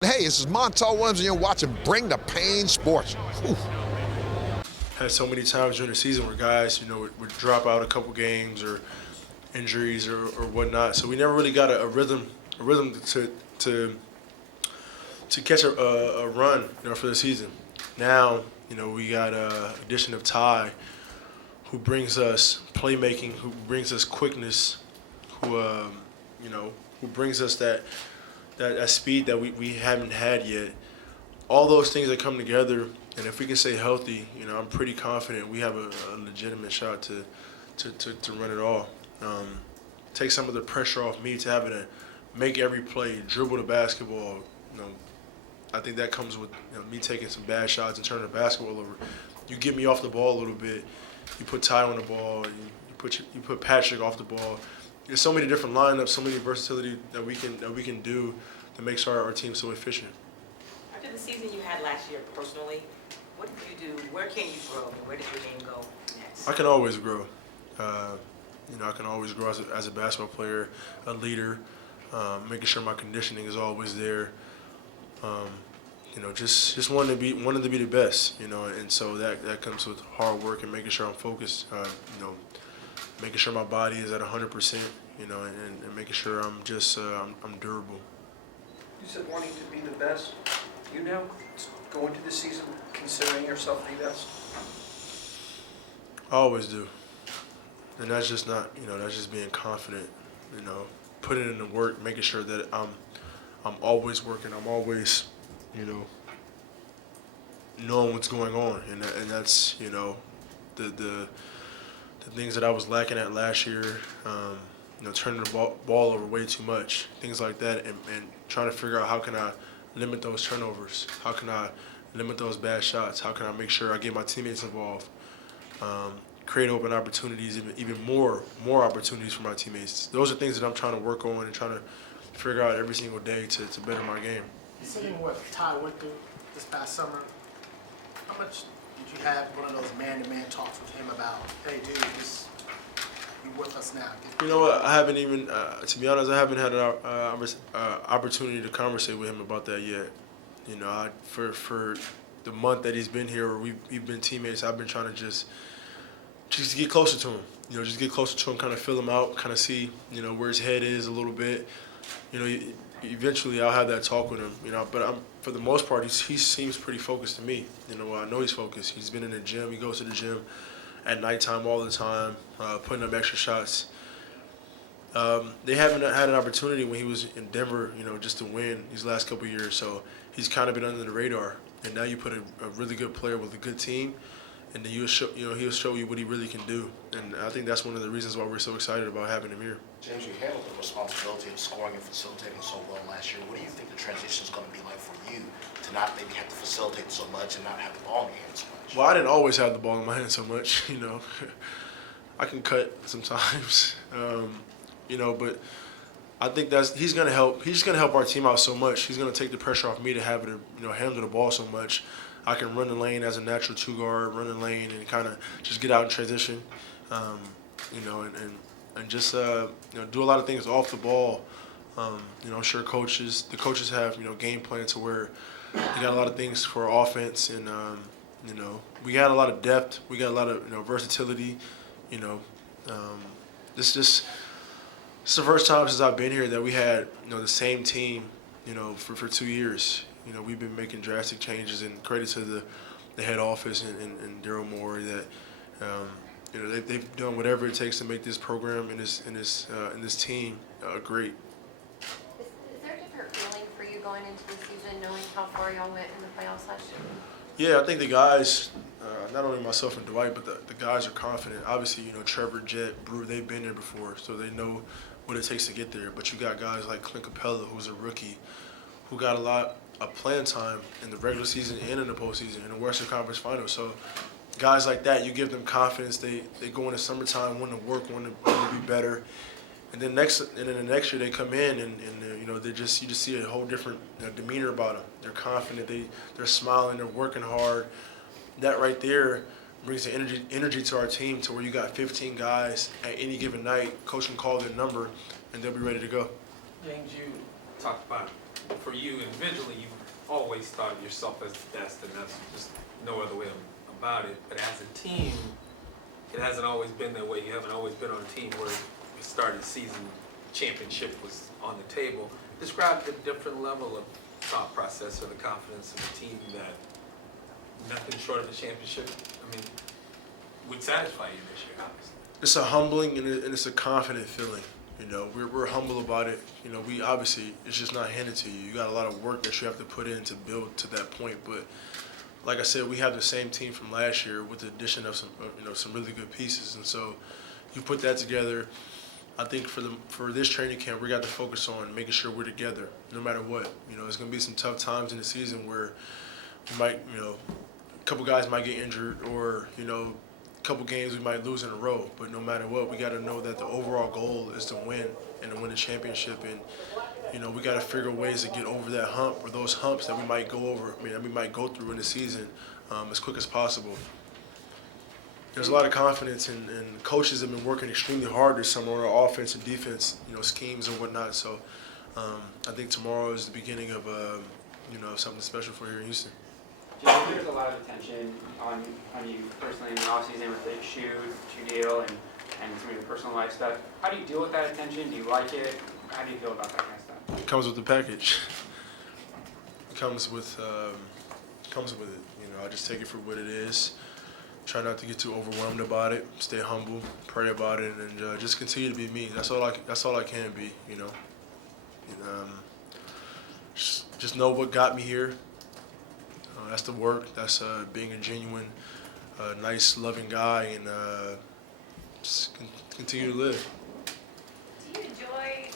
Hey, this is Montel Williams, and you're watching Bring the Pain Sports. Whew. Had so many times during the season where guys, would drop out a couple games or injuries or whatnot. So we never really got a rhythm to catch a run, for the season. Now, we got a addition of Ty, who brings us playmaking, who brings us quickness, who brings us that speed that we haven't had yet. All those things that come together, and if we can stay healthy, I'm pretty confident we have a legitimate shot to run it all. Take some of the pressure off me to having to make every play, dribble the basketball. I think that comes with me taking some bad shots and turning the basketball over. You get me off the ball a little bit. You put Ty on the ball. You put Patrick off the ball. There's so many different lineups, so many versatility that we can do that makes our team so efficient. After the season you had last year personally, what did you do? Where can you grow? Where does your game go next? I can always grow. I can always grow as a basketball player, a leader, making sure my conditioning is always there. Just wanting to be the best, and so that comes with hard work and making sure I'm focused. Making sure my body is at 100%, and making sure I'm durable. You said wanting to be the best. You now go into the season considering yourself the best? I always do. And that's just not, that's just being confident, putting in the work, making sure that I'm always working, I'm always, knowing what's going on. And that's, the things that I was lacking at last year, turning the ball over way too much, things like that, and trying to figure out how can I limit those turnovers, how can I limit those bad shots, how can I make sure I get my teammates involved, create open opportunities, even more opportunities for my teammates. Those are things that I'm trying to work on and trying to figure out every single day to better my game. Seeing what Ty went through this past summer, how much did you have one of those man-to-man talks with him about, hey, dude, you with us now? You know what? I haven't even, to be honest, I haven't had an opportunity to conversate with him about that yet. For the month that he's been here, or we've been teammates, I've been trying to just get closer to him. Just get closer to him, kind of feel him out, kind of see, where his head is a little bit. Eventually I'll have that talk with him, but for the most part, he seems pretty focused to me. I know he's focused. He's been in the gym. He goes to the gym at nighttime all the time, putting up extra shots. They haven't had an opportunity when he was in Denver, just to win these last couple of years. So he's kind of been under the radar. And now you put a really good player with a good team, and then he'll show you what he really can do. And I think that's one of the reasons why we're so excited about having him here. James, you handled the responsibility of scoring and facilitating so well last year. What do you think the transition is going to be like for you to not maybe have to facilitate so much and not have the ball in your hands so much? Well, I didn't always have the ball in my hand so much, I can cut sometimes, but I think he's going to help. He's going to help our team out so much. He's going to take the pressure off me to have to, handle the ball so much. I can run the lane as a natural two guard, run the lane and kind of just get out and transition, and just do a lot of things off the ball. I'm sure the coaches have game plan to where they got a lot of things for offense, and we got a lot of depth, we got a lot of versatility. This is the first time since I've been here that we had the same team for 2 years. We've been making drastic changes, and credit to the head office and Daryl Morey that they've done whatever it takes to make this program and this team great. Is there a different feeling for you going into the season, knowing how far y'all went in the playoffs last year? Yeah, I think the guys, not only myself and Dwight, but the guys are confident. Obviously, Trevor, Jet, Brew, they've been there before, so they know what it takes to get there. But you got guys like Clint Capella, who's a rookie, who got a lot of playing time in the regular season and in the postseason, in the Western Conference Finals. So guys like that, you give them confidence. They go in the summertime, want to work, want to be better. And then the next year they come in and you just see a whole different demeanor about them. They're confident, they're smiling, they're working hard. That right there brings the energy to our team to where you got 15 guys at any given night. Coach can call their number and they'll be ready to go. James, you talked about for you individually, you've always thought of yourself as the best, and that's just no other way about it. But as a team, it hasn't always been that way. You haven't always been on a team where you started season championship was on the table. Describe the different level of thought process or the confidence of the team that nothing short of a championship, I mean, would satisfy you this year, obviously. It's a humbling and it's a confident feeling. You know, we're humble about it. You know, we obviously, it's just not handed to you. You got a lot of work that you have to put in to build to that point. But like I said, we have the same team from last year with the addition of some really good pieces. And so you put that together. I think for this training camp, we got to focus on making sure we're together no matter what. You know, there's going to be some tough times in the season where we might, a couple guys might get injured or, a couple games we might lose in a row. But no matter what, we got to know that the overall goal is to win and to win the championship. And, we got to figure ways to get over that hump or those humps that we might go through in the season as quick as possible. There's a lot of confidence, and coaches have been working extremely hard this summer on our offense and defense, schemes and whatnot. So I think tomorrow is the beginning of, something special for here in Houston. Jim, there's a lot of attention on you personally in the offseason with the shoe deal and some of your personal life stuff. How do you deal with that attention? Do you like it? How do you feel about that kind of stuff? It comes with the package. It comes with it. I just take it for what it is. Try not to get too overwhelmed about it. Stay humble, pray about it, and just continue to be me. That's all I can be. And, just know what got me here. That's the work. That's being a genuine, nice, loving guy, and just continue to live. Do you enjoy,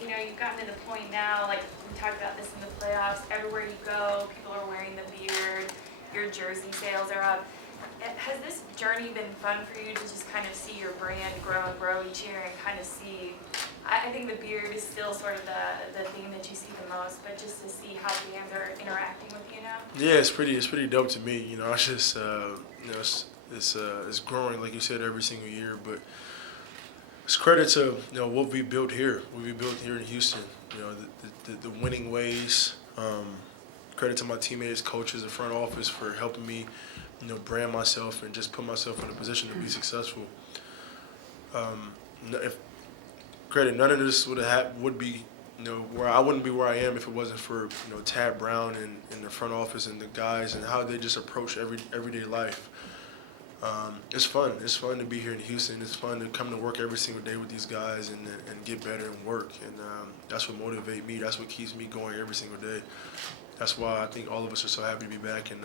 you've gotten to the point now, like we talked about this in the playoffs, everywhere you go, people are wearing the beard, your jersey sales are up. Has this journey been fun for you to just kind of see your brand grow and grow each year and kind of see, I think the beard is still sort of the thing that you see the most, but just to see how fans are interacting with you now? Yeah, it's pretty dope to me. It's just, it's growing, like you said, every single year, but it's credit to, what we built here in Houston, the winning ways. Credit to my teammates, coaches, the front office for helping me, brand myself and just put myself in a position to be successful. None of this would be, where I wouldn't be where I am if it wasn't for, Tad Brown and the front office and the guys and how they just approach everyday life. It's fun. It's fun to be here in Houston. It's fun to come to work every single day with these guys and get better and work. And that's what motivates me. That's what keeps me going every single day. That's why I think all of us are so happy to be back and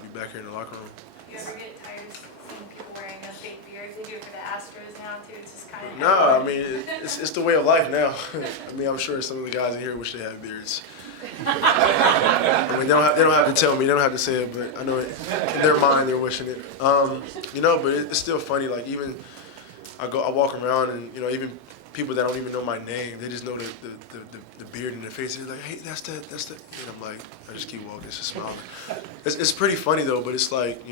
be back here in the locker room. Do you ever get tired of seeing people wearing those fake beards? They do it for the Astros now too. It's just kind of. No, it's the way of life now. I'm sure some of the guys in here wish they had beards. They don't have to tell me. They don't have to say it, but I know in their mind they're wishing it. But it's still funny. Like even I walk around and even people that don't even know my name, they just know the beard in their face. They're like, hey, that's that. And I'm like, I just keep walking, just smiling. It's pretty funny though, but it's like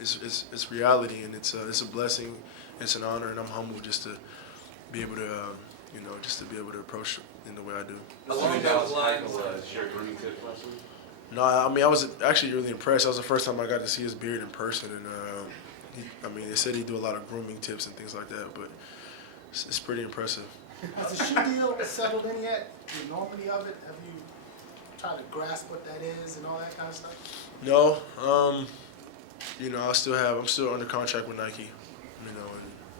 it's reality and it's a blessing. It's an honor, and I'm humbled just to be able to approach in the way I do. Along those lines, No, I was actually really impressed. That was the first time I got to see his beard in person, and they said he do a lot of grooming tips and things like that, but it's pretty impressive. Has the shoe deal settled in yet? The enormity of it? Have you tried to grasp what that is and all that kind of stuff? No, I'm still under contract with Nike,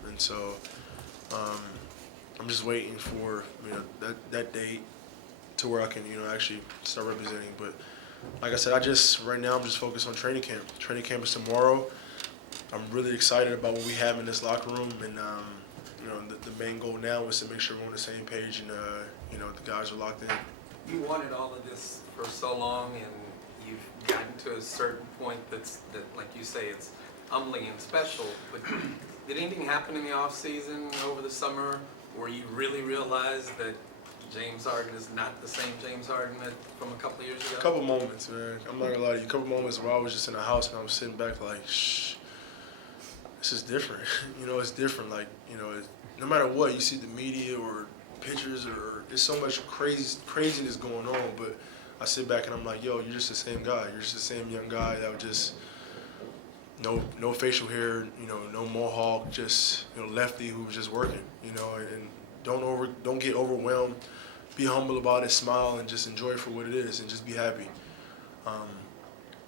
and so I'm just waiting for that date to where I can actually start representing. But like I said, right now I'm just focused on training camp. Training camp is tomorrow. I'm really excited about what we have in this locker room, and the main goal now is to make sure we're on the same page and the guys are locked in. you wanted all of this for so long, and you've gotten to a certain point that, like you say, it's humbling and special. But did anything happen in the off season over the summer where you really realized that James Harden is not the same James Harden from a couple of years ago? A couple moments, man. I'm not gonna lie to you. A couple moments where I was just in the house and I was sitting back like, shh, this is different. It's different. Like, no matter what, you see the media or pictures or it's so much craziness going on. But I sit back and I'm like, yo, you're just the same guy. You're just the same young guy that would just no facial hair, no mohawk, just lefty who was just working, and don't get overwhelmed. Be humble about it, smile, and just enjoy it for what it is, and just be happy.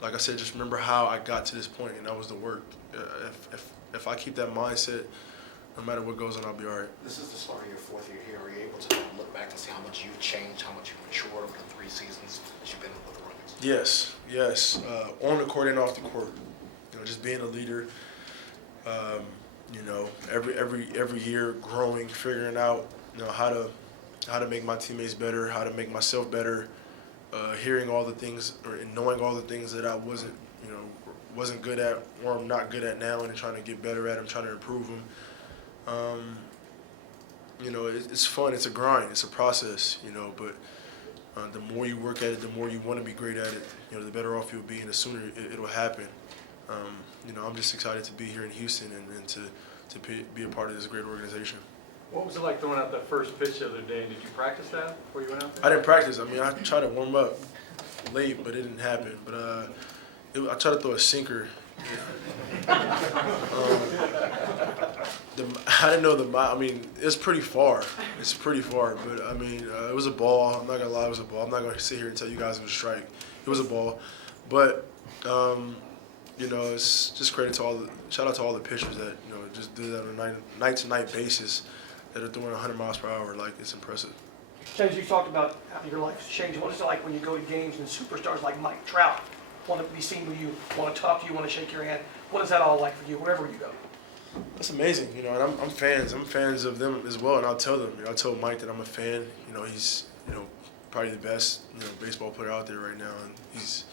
Like I said, just remember how I got to this point, and that was the work. If I keep that mindset, no matter what goes on, I'll be all right. This is the start of your fourth year here. Are you able to look back and see how much you've changed, how much you've matured over the 3 seasons that you've been with the Rockets? Yes. On the court and off the court. Just being a leader. Every year growing, figuring out, how to make my teammates better, how to make myself better. Hearing all the things and knowing all the things that I wasn't good at or I'm not good at now, and trying to get better at them, trying to improve them. It's fun. It's a grind. It's a process. But the more you work at it, the more you want to be great at it. The better off you'll be, and the sooner it'll happen. I'm just excited to be here in Houston and to be a part of this great organization. What was it like throwing out that first pitch the other day? Did you practice that before you went out there? I didn't practice. I tried to warm up late, but it didn't happen. But I tried to throw a sinker. I didn't know it's pretty far. It's pretty far, but it was a ball. I'm not gonna lie, it was a ball. I'm not gonna sit here and tell you guys it was a strike. It was a ball, but it's just shout out to all the pitchers that just do that on a night-to-night basis, that are throwing 100 miles per hour. Like, it's impressive. James, you talked about how your life has changed. What is it like when you go to games and superstars like Mike Trout want to be seen with you, want to talk to you, want to shake your hand? What is that all like for you, wherever you go? That's amazing, and I'm fans. I'm fans of them as well, and I'll tell them. I told Mike that I'm a fan. He's probably the best baseball player out there right now, and he's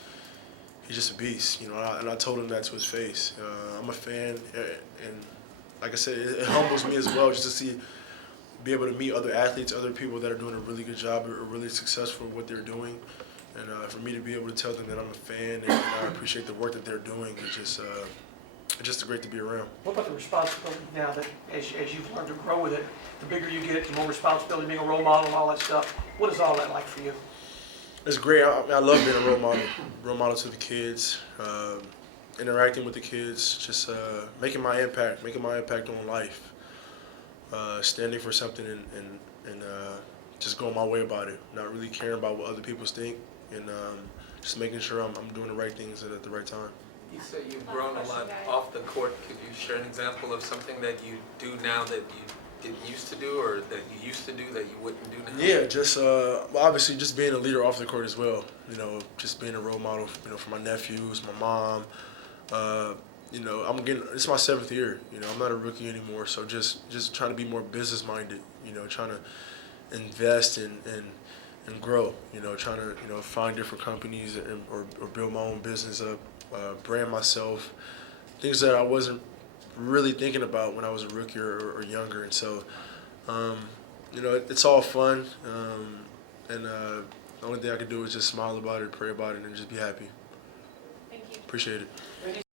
just a beast. And I told him that to his face. I'm a fan, and like I said, it humbles me as well just to be able to meet other athletes, other people that are doing a really good job or really successful in what they're doing, and for me to be able to tell them that I'm a fan and I appreciate the work that they're doing, it's just great to be around. What about the responsibility now that as you've learned to grow with it, the bigger you get, the more responsibility, being a role model and all that stuff? What is all that like for you? It's great. I love being a role model to the kids, interacting with the kids, just making my impact on life, standing for something and just going my way about it, not really caring about what other people think, and just making sure I'm doing the right things at the right time. You say you've grown a lot off the court. Could you share an example of something that you do now that you didn't used to do, or that you used to do that you wouldn't do now? Yeah, just obviously just being a leader off the court as well. Just being a role model, for my nephews, my mom. It's my 7th year. I'm not a rookie anymore, so just trying to be more business minded. Trying to invest and grow. Trying to find different companies or build my own business up, brand myself. Things that I wasn't really thinking about when I was a rookie or younger, and so it's all fun. And the only thing I can do is just smile about it, pray about it, and just be happy. Thank you. Appreciate it.